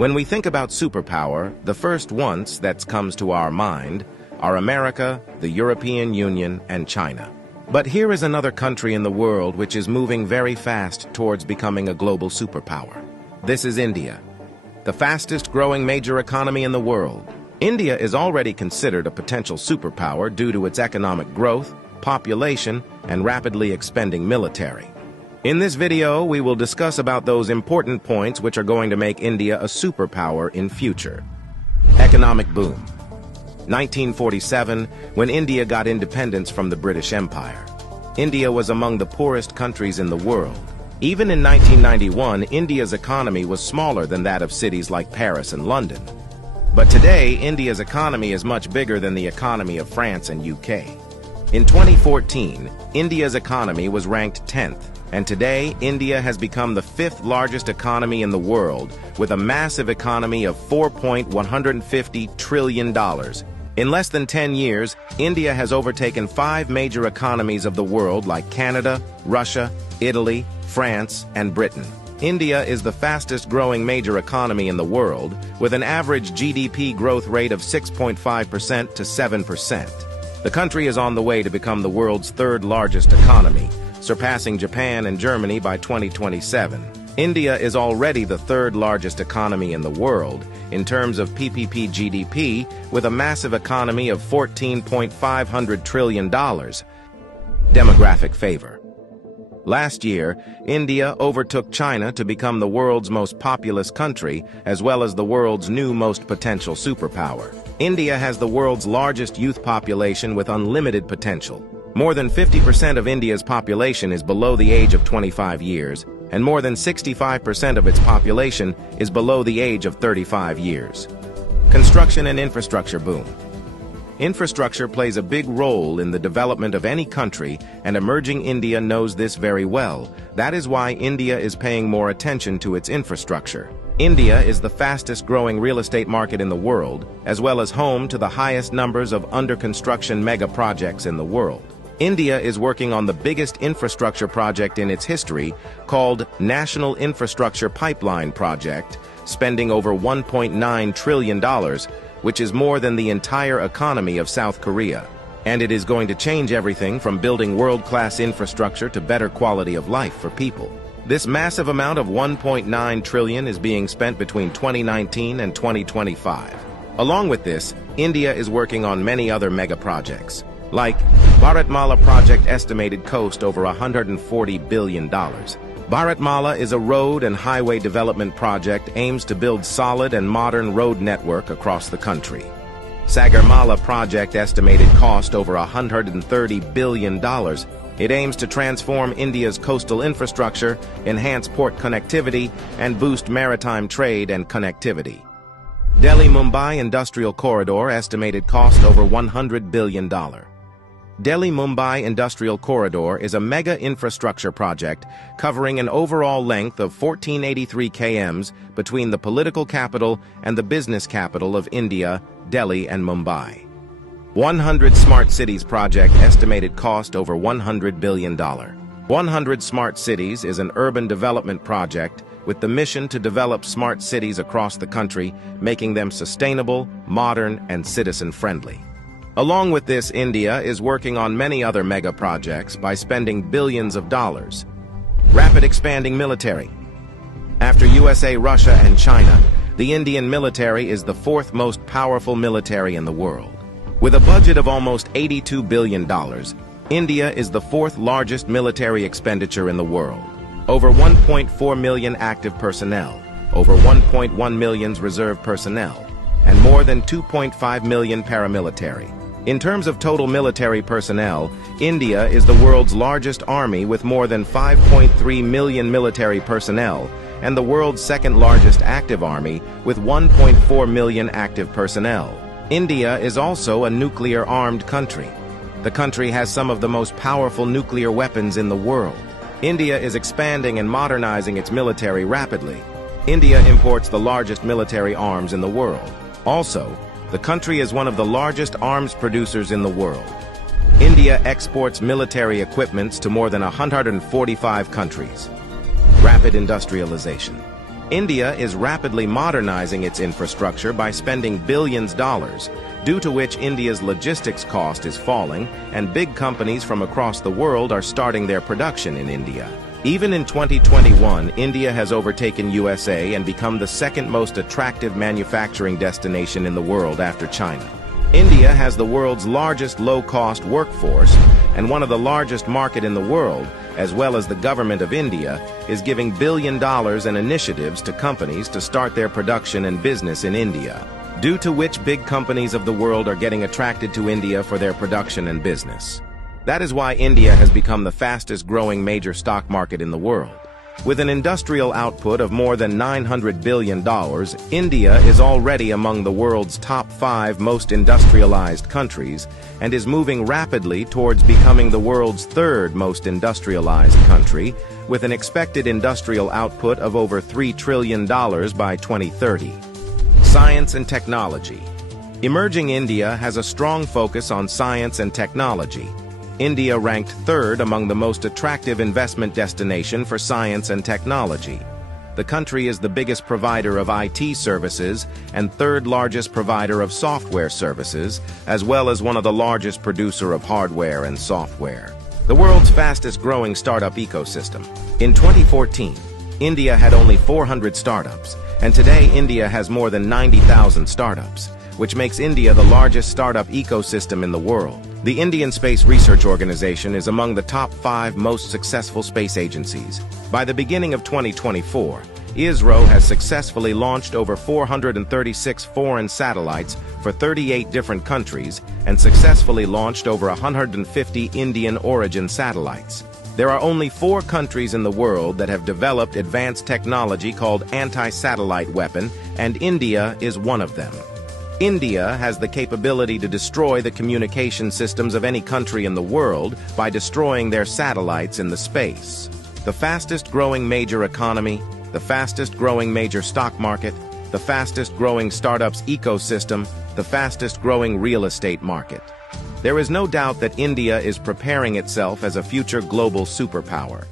When we think about superpower, the first ones that comes to our mind are America, the European Union, and China. But here is another country in the world which is moving very fast towards becoming a global superpower. This is India, the fastest growing major economy in the world. India is already considered a potential superpower due to its economic growth, population, and rapidly expanding military. In this video, we will discuss about those important points which are going to make India a superpower in future. Economic boom. 1947, when India got independence from the British Empire. India was among the poorest countries in the world. Even in 1991, India's economy was smaller than that of cities like Paris and London. But today, India's economy is much bigger than the economy of France and UK. In 2014, India's economy was ranked 10th, and today, India has become the 5th largest economy in the world, with a massive economy of $4.150 trillion. In less than 10 years, India has overtaken 5 major economies of the world like Canada, Russia, Italy, France, and Britain. India is the fastest growing major economy in the world, with an average GDP growth rate of 6.5% to 7%. The country is on the way to become the world's 3rd largest economy, surpassing Japan and Germany by 2027. India is already the 3rd largest economy in the world in terms of PPP GDP, with a massive economy of $14.5 trillion. Demographic favor. Last year, India overtook China to become the world's most populous country, as well as the world's new most potential superpower. India has the world's largest youth population with unlimited potential. More than 50% of India's population is below the age of 25 years, and more than 65% of its population is below the age of 35 years. Construction and infrastructure boom. Infrastructure plays a big role in the development of any country, and emerging India knows this very well. That is why India is paying more attention to its infrastructure. India is the fastest growing real estate market in the world, as well as home to the highest numbers of under-construction mega projects in the world. India is working on the biggest infrastructure project in its history, called National Infrastructure Pipeline Project, spending over $1.9 trillion, which is more than the entire economy of South Korea. And it is going to change everything from building world-class infrastructure to better quality of life for people. This massive amount of $1.9 trillion is being spent between 2019 and 2025. Along with this, India is working on many other mega projects, like Bharatmala project estimated cost over $140 billion. Bharatmala is a road and highway development project aims to build solid and modern road network across the country. Sagarmala project estimated cost over $130 billion. It aims to transform India's coastal infrastructure, enhance port connectivity, and boost maritime trade and connectivity. Delhi-Mumbai Industrial Corridor estimated cost over $100 billion. Delhi-Mumbai Industrial Corridor is a mega infrastructure project covering an overall length of 1483 km between the political capital and the business capital of India, Delhi and Mumbai. 100 Smart Cities project estimated cost over $100 billion. 100 Smart Cities is an urban development project with the mission to develop smart cities across the country, making them sustainable, modern, and citizen-friendly. Along with this, India is working on many other mega projects by spending billions of dollars. Rapid expanding military. After USA, Russia, and China, the Indian military is the 4th most powerful military in the world. With a budget of almost $82 billion, India is the 4th largest military expenditure in the world. Over 1.4 million active personnel, over 1.1 million reserve personnel, and more than 2.5 million paramilitary. In terms of total military personnel, India is the world's largest army with more than 5.3 million military personnel, and the world's 2nd largest active army with 1.4 million active personnel. India is also a nuclear-armed country. The country has some of the most powerful nuclear weapons in the world. India is expanding and modernizing its military rapidly. India imports the largest military arms in the world. Also, the country is one of the largest arms producers in the world. India exports military equipments to more than 145 countries. Rapid industrialization. India is rapidly modernizing its infrastructure by spending billions of dollars, due to which India's logistics cost is falling, and big companies from across the world are starting their production in India. Even in 2021, India has overtaken USA and become the second most attractive manufacturing destination in the world after China. India has the world's largest low-cost workforce, and one of the largest market in the world, as well as the government of India, is giving billion dollars in initiatives to companies to start their production and business in India, due to which big companies of the world are getting attracted to India for their production and business. That is why India has become the fastest-growing major stock market in the world. With an industrial output of more than $900 billion, India is already among the world's top 5 most industrialized countries and is moving rapidly towards becoming the world's 3rd most industrialized country, with an expected industrial output of over $3 trillion by 2030. Science and technology. Emerging India has a strong focus on science and technology. India ranked 3rd among the most attractive investment destination for science and technology. The country is the biggest provider of IT services and 3rd largest provider of software services, as well as one of the largest producer of hardware and software. The world's fastest growing startup ecosystem. In 2014, India had only 400 startups, and today India has more than 90,000 startups, which makes India the largest startup ecosystem in the world. The Indian Space Research Organization is among the top 5 most successful space agencies. By the beginning of 2024, ISRO has successfully launched over 436 foreign satellites for 38 different countries and successfully launched over 150 Indian origin satellites. There are only 4 countries in the world that have developed advanced technology called anti-satellite weapon, and India is one of them. India has the capability to destroy the communication systems of any country in the world by destroying their satellites in the space. The fastest-growing major economy, the fastest-growing major stock market, the fastest-growing startups ecosystem, the fastest-growing real estate market. There is no doubt that India is preparing itself as a future global superpower.